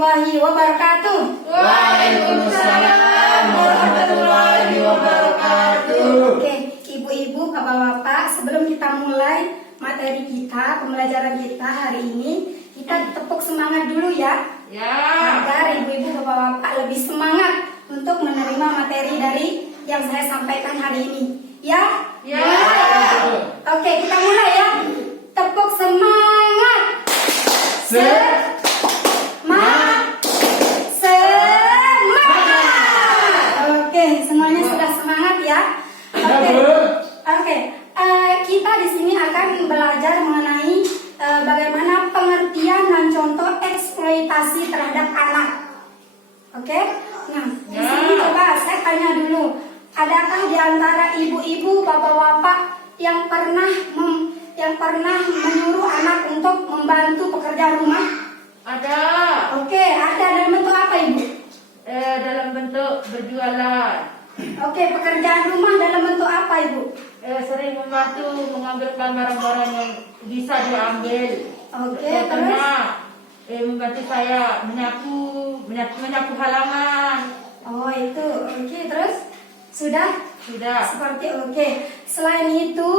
warahmatullahi wabarakatuh. Waalaikumsalam warahmatullahi wabarakatuh. Oke, ibu-ibu, bapak-bapak, sebelum kita mulai materi kita, pembelajaran kita hari ini, kita tepuk semangat dulu ya. Ya. Agar ibu-ibu, bapak-bapak lebih semangat untuk menerima materi dari yang saya sampaikan hari ini. Ya? Ya. Oke, kita mulai ya. Tepuk semangat. Semangat. Oke, semuanya sudah semangat ya. Oke. Kita di sini akan belajar mengenai bagaimana pengertian dan contoh eksploitasi terhadap anak. Oke. Nah, di sini coba saya tanya dulu, adakah di antara ibu-ibu, bapak-bapak yang pernah menyuruh anak untuk membantu pekerjaan rumah? Ada. Oke, ada dalam bentuk apa, Ibu? Dalam bentuk berjualan. Oke, pekerjaan rumah dalam bentuk apa, Ibu? Sering membantu mengambilkan barang-barang yang bisa diambil. Oke, Contohnya, membantu saya menyapu halaman. Oh, itu. Oke, terus? Sudah? Sudah. Seperti oke. Selain itu,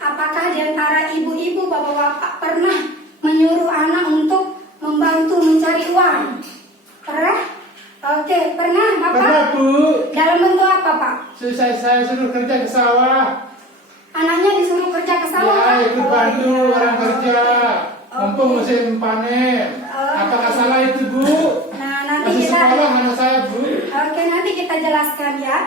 apakah di antara ibu-ibu, bapak-bapak pernah menyuruh anak untuk membantu mencari uang? Pernah? Oke, pernah, Bapak? Pernah, Bu. Dalam bentuk apa, Pak? Saya suruh kerja ke sawah. Anaknya disuruh kerja ke sawah, Ya, Pak? ikut bantu iya. orang kerja. Mumpung musim panen. Apakah salah itu, Bu? Nah, nanti Masih kita sekolah anak saya, Bu. Oke, nanti kita jelaskan ya.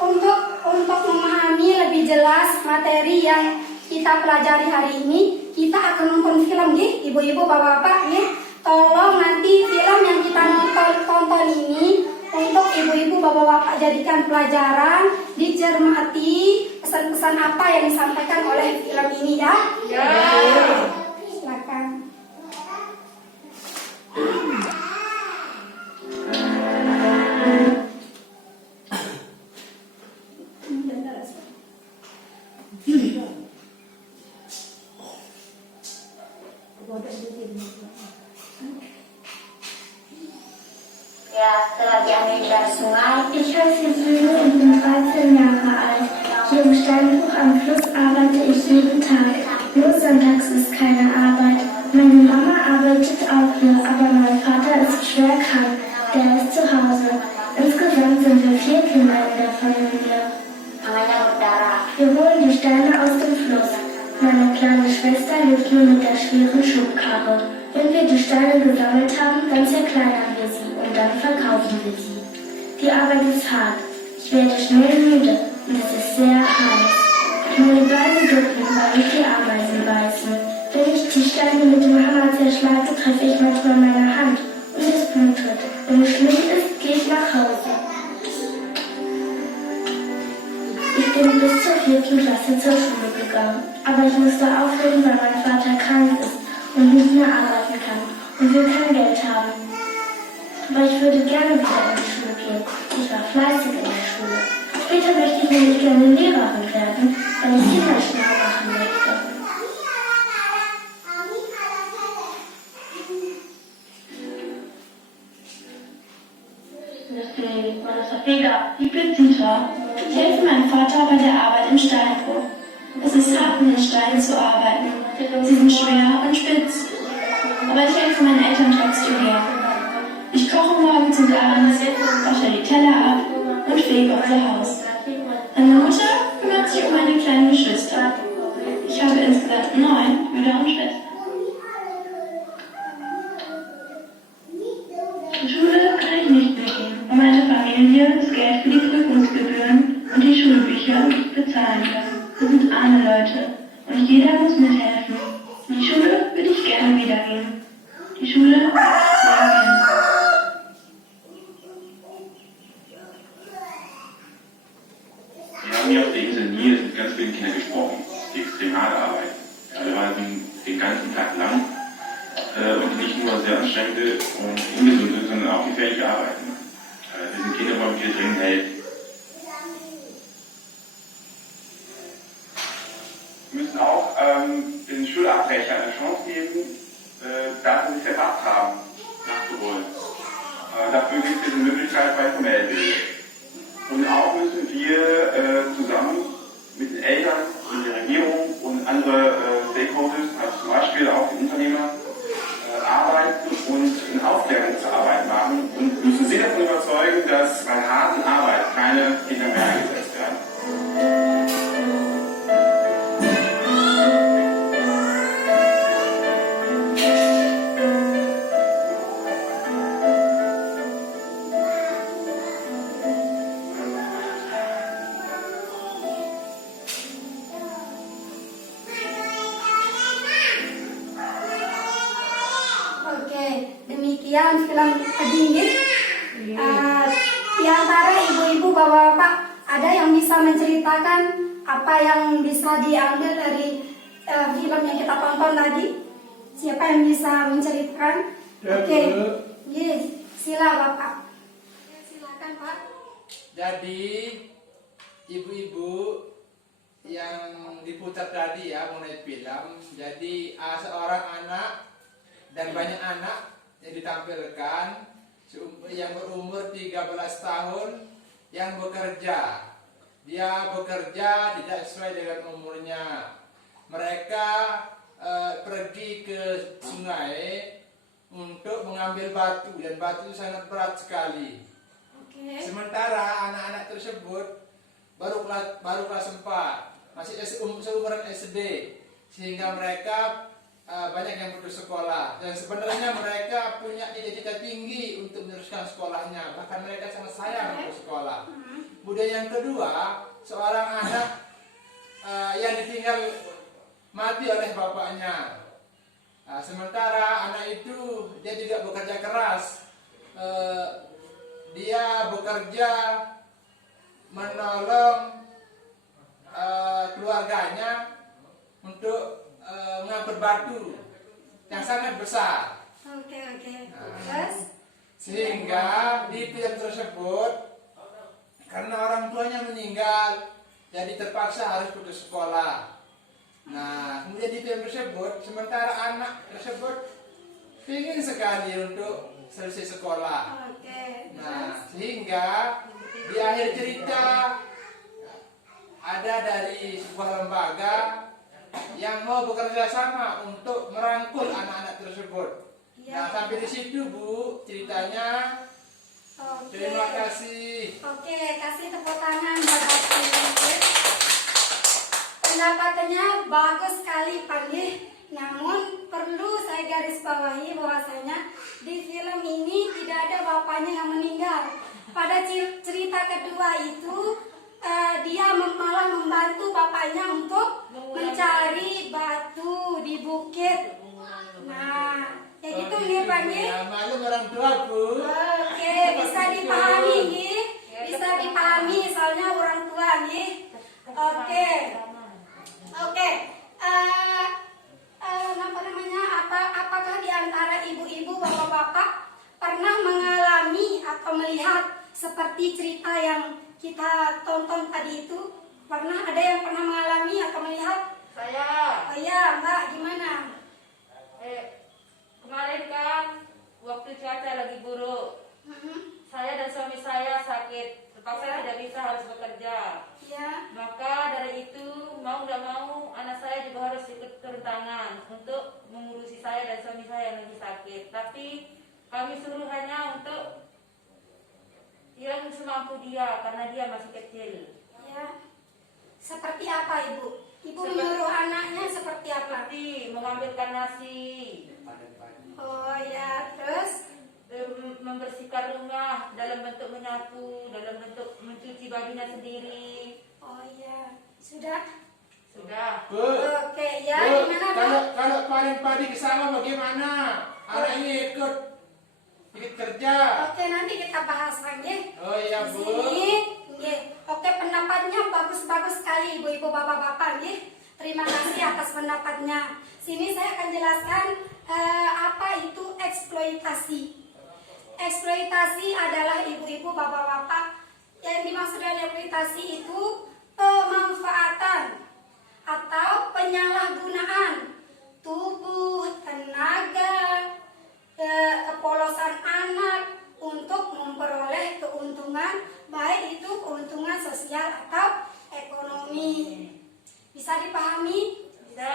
Untuk memahami lebih jelas materi yang kita pelajari hari ini, kita akan nonton film nih, ibu-ibu, bapak-bapak nih. Tolong nanti film yang kita tonton ini untuk ibu-ibu, bapak-bapak jadikan pelajaran, dicermati pesan-pesan apa yang disampaikan oleh film ini ya. Ya. Silakan. Ja, setelah diambil dari sungai, Ich heiße Söhne und bin 13 Jahre alt. Hier im Steinbruch am Fluss arbeite ich jeden Tag. Nur sonntags ist keine Arbeit. Meine Mama arbeitet auch hier, aber mein Vater ist schwer krank. Der ist zu Hause. Insgesamt sind wir 4 Kinder in der Familie. tangannya berdarah. Wir holen die Steine aus dem Fluss. Meine kleine Schwester hilft mir mit der schweren Schubkarre. Wenn wir die Steine gesammelt haben, dann zerkleinern wir sie und dann verkaufen wir sie. Die Arbeit ist hart. Ich werde schnell müde und es ist sehr heiß. Meine Beine jucken, weil ich die Ameisen beiße. Wenn ich die Steine mit dem Hammer zerschlage, treffe ich manchmal meine Hand und es blutet. Wenn es schlimm ist, gehe ich nach Hause. Ich bin bis zur 4. Klasse zur Schule gegangen, aber ich musste aufhören, weil mein Vater krank ist und nicht mehr arbeiten kann und wir kein Geld haben. Aber ich würde gerne wieder in die Schule gehen. Ich war fleißig in der Schule. Später möchte ich nämlich gerne Lehrerin werden, weil ich Kinder schlau machen möchte. Ich bin Zita. Ich helfe meinem Vater bei der Arbeit im Steinbruch. Es ist hart, mit den Steinen zu arbeiten. Sie sind schwer und spitz. Aber ich helfe meinen Eltern trotzdem gern. Ich koche morgens und abends, wasche die Teller ab und fege unser Haus. Meine Mutter kümmert sich um meine kleinen Geschwister. Ich habe insgesamt 9 Brüder und Schwestern. Zur Schule kann ich nicht mehr gehen, weil meine Familie das Geld für die Prüfungsgebühren und die Schulbücher nicht bezahlen kann. Wir sind arme Leute und jeder muss mithelfen. In die Schule würde ich gerne wieder gehen. Die Schule würde ich sehr gerne. Wir haben hier auf der Insel nie mit ganz vielen Kindern gesprochen, die extrem hart arbeiten. Alle waren den ganzen Tag lang und nicht nur sehr anstrengende und ungesunde, sondern auch gefährliche Arbeiten. Diesen Kindern wollen wir dringend helfen. Wir müssen auch den Schulabbrecher eine Chance geben, da sie sich verbracht haben, nach wollen. Dafür gibt es diese Möglichkeit bei Vermeldung. Und auch müssen wir zusammen mit den Eltern und der Regierung und andere Stakeholders, also zum Beispiel auch die Unternehmer, arbeiten und eine Aufklärungsarbeit machen und müssen sie davon überzeugen, dass bei harten Arbeit keine Kinder mehr eingesetzt werden. Oke, demikian film Adingit. Di antara ibu-ibu, bapak-bapak, ada yang bisa menceritakan apa yang bisa diambil dari film yang kita tonton tadi? Siapa yang bisa menceritakan? Oke, yes, sila bapak. Silakan pak. Jadi ibu-ibu yang diputar tadi ya mengenai film. Jadi seorang anak dan banyak anak yang ditampilkan yang berumur 13 tahun yang bekerja. Dia bekerja tidak sesuai dengan umurnya. Mereka pergi ke sungai untuk mengambil batu dan batu itu sangat berat sekali. Oke. Sementara anak-anak tersebut baru kelas 4, masih seumuran SD, sehingga mereka banyak yang putus sekolah. Dan sebenarnya mereka punya cita-cita tinggi untuk meneruskan sekolahnya, bahkan mereka sangat sayang untuk sekolah. Kemudian yang kedua, seorang anak yang ditinggal mati oleh bapaknya. Sementara anak itu dia tidak bekerja keras, dia bekerja menolong keluarganya untuk mengangkut batu yang sangat besar. Oke. Terus? Sehingga di film tersebut karena orang tuanya meninggal, jadi terpaksa harus putus sekolah. Nah, kemudian di film tersebut, sementara anak tersebut ingin sekali untuk selesai sekolah. Oke. Nah, sehingga di akhir cerita ada dari sebuah lembaga yang mau bekerja sama untuk merangkul anak-anak tersebut. Nah, sampai di situ Bu ceritanya. Oke. Terima kasih. Oke, kasih tepuk tangan buat Pak. Pendapatannya bagus sekali Panggih. Namun perlu saya garis bawahi bahwasanya di film ini tidak ada bapaknya yang meninggal. Pada cerita kedua itu dia malah membantu bapaknya untuk mencari batu di bukit. Nah, ya gitu nih Panggih. Ya, malu orang tua Bu. Oke, bisa dipahami nih. Bisa dipahami soalnya orang tua nih. Oke. Apa namanya? Apakah di antara ibu-ibu, bapak-bapak pernah mengalami atau melihat seperti cerita yang kita tonton tadi itu? Pernah ada yang pernah mengalami atau melihat? Saya Oh iya, Mbak, gimana? kemarin kan waktu cuaca lagi buruk, saya dan suami saya sakit, terpaksa tidak bisa harus bekerja. Ya. Maka dari itu mau nggak mau anak saya juga harus ikut turun tangan untuk mengurusi saya dan suami saya yang lagi sakit. Tapi kami suruh hanya untuk yang semampu dia karena dia masih kecil. Ya. Seperti apa Ibu? Ibu menyuruh anaknya seperti apa? Seperti mengambilkan nasi, Oh ya, terus? membersihkan rumah dalam bentuk menyapu, dalam bentuk mencuci bajunya sendiri. Oh iya, sudah? Sudah. Bu. Oke, ya Bu, gimana Pak? kalau panen padi ke sawah bagaimana? Anaknya ikut kerja. Oke, nanti kita bahas lagi. Oh iya Bu. Sini, nggih. Oke, pendapatnya bagus-bagus sekali Ibu-ibu, Bapak-bapak, nggih. Terima kasih atas pendapatnya. Sini saya akan jelaskan apa itu eksploitasi. Eksploitasi adalah ibu-ibu, bapak-bapak, yang dimaksud dengan eksploitasi itu pemanfaatan atau penyalahgunaan tubuh, tenaga, kepolosan sosial atau ekonomi. Bisa dipahami? Bisa.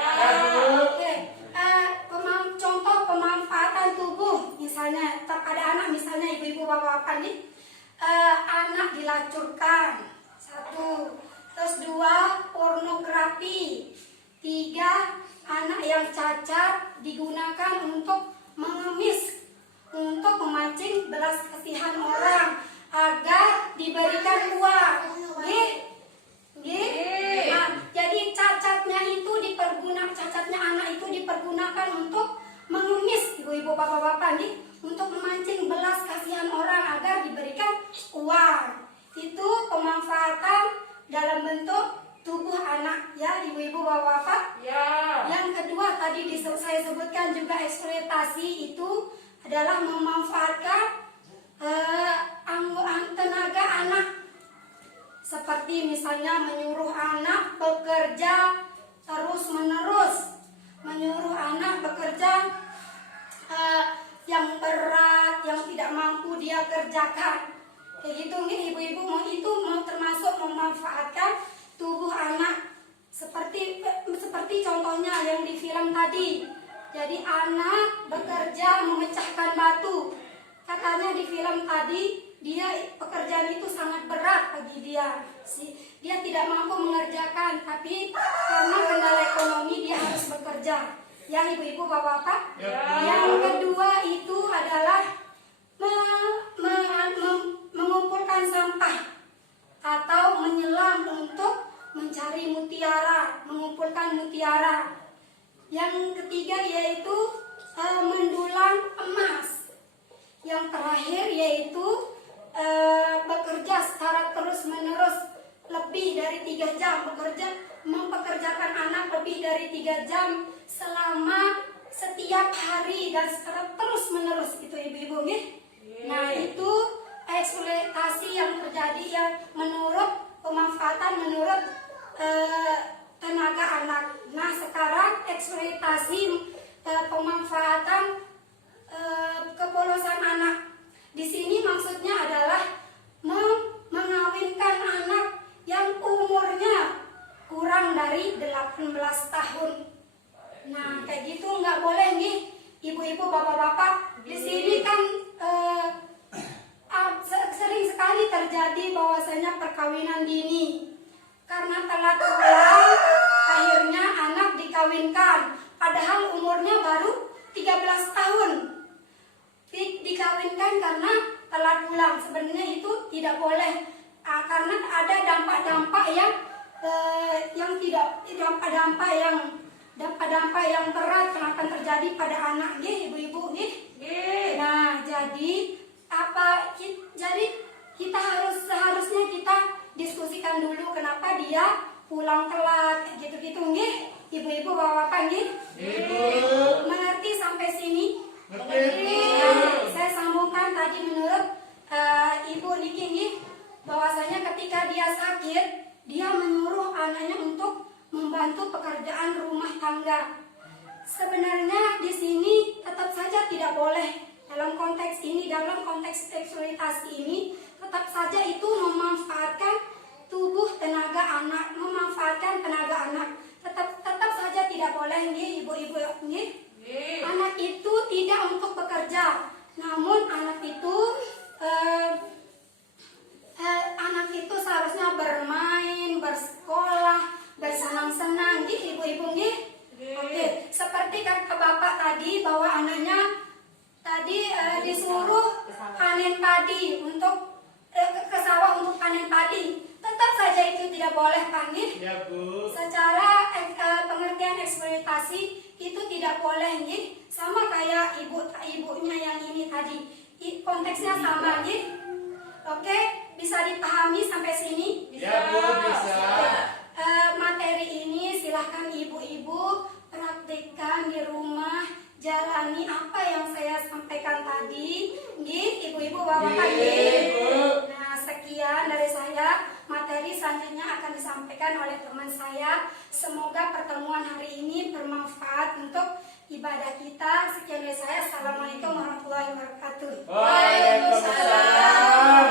Oke. Contoh pemanfaatan tubuh, misalnya ada anak, misalnya ibu-ibu bapak-bapak nih, anak dilacurkan, 1. Terus 2, pornografi. 3, anak yang cacat digunakan untuk mengemis, untuk memancing belas kasihan orang agar diberikan uang. Nah, jadi cacatnya anak itu dipergunakan untuk mengemis, ibu-ibu bapak-bapak nih, untuk memancing belas kasihan orang agar diberikan uang. Itu pemanfaatan dalam bentuk tubuh anak, ya ibu-ibu bapak-bapak. Ya. Yang kedua tadi saya sebutkan juga eksploitasi itu adalah memanfaatkan tenaga anak, seperti misalnya menyuruh anak bekerja terus-menerus, menyuruh anak bekerja yang berat, yang tidak mampu dia kerjakan. Kayak gitu nih ibu-ibu, mau termasuk memanfaatkan tubuh anak. Seperti contohnya yang di film tadi. Jadi anak bekerja memecahkan batu. Katanya di film tadi pekerjaan itu sangat berat bagi dia. Dia tidak mampu mengerjakan, tapi karena kendala ekonomi dia harus bekerja. Ya ibu-ibu bapak-bapak. Yang kedua itu adalah mengumpulkan sampah atau menyelam untuk mencari mutiara, mengumpulkan mutiara. Yang ketiga yaitu mendulang emas. Yang terakhir yaitu bekerja secara terus-menerus lebih dari 3 jam, mempekerjakan anak lebih dari 3 jam selama setiap hari dan secara terus-menerus, itu ibu-ibu nih. Nah, itu eksploitasi yang terjadi yang menurut pemanfaatan menurut tenaga anak. Nah, sekarang eksploitasi pemanfaatan kepolosan anak. Di sini maksudnya adalah mengawinkan anak yang umurnya kurang dari 18 tahun. Nah, kayak gitu nggak boleh nih, ibu-ibu, bapak-bapak. Di sini kan sering sekali terjadi bahwasanya perkawinan dini. Karena telat pulang, akhirnya anak dikawinkan. Padahal umurnya baru 13 tahun. Dikawinkan karena telat pulang. Sebenarnya itu tidak boleh. Karena ada dampak-dampak dampak-dampak yang berat yang akan terjadi pada anak, ibu-ibu. Nah, jadi kita seharusnya kita diskusikan dulu kenapa dia pulang telat, gitu-gitu, ibu-ibu, bapak-bapak, mengerti sampai sini? Mengerti. Saya sambungkan tadi menurut Ibu Niki, bahwasanya ketika dia sakit, dia menyuruh anaknya untuk membantu pekerjaan rumah tangga. Sebenarnya di sini tetap saja tidak boleh. Dalam konteks eksploitasi ini, tetap saja itu memanfaatkan tubuh tenaga anak, memanfaatkan tenaga anak. Tetap saja tidak boleh, ibu-ibu, Anak itu tidak untuk bekerja, namun anak itu seharusnya bermain, bersekolah, bersenang-senang, ibu-ibu, Oke, seperti kata bapak tadi bahwa anaknya tadi disuruh panen padi untuk ke sawah untuk panen padi. Tetap saja itu tidak boleh, Ya, Bu. Secara pengertian eksploitasi itu tidak boleh, sama kayak ibunya yang ini tadi. Konteksnya sama, Oke, bisa dipahami sampai sini? Ya, Bu, bisa. Materi ini silahkan ibu-ibu praktikkan di rumah, jalani apa yang saya sampaikan tadi, ibu-ibu, bapak-bapak. Nah, sekian dari saya. Materi selanjutnya akan disampaikan oleh teman saya. Semoga pertemuan hari ini bermanfaat untuk ibadah kita. Sekian dari saya. Assalamualaikum warahmatullahi wabarakatuh. Waalaikumsalam.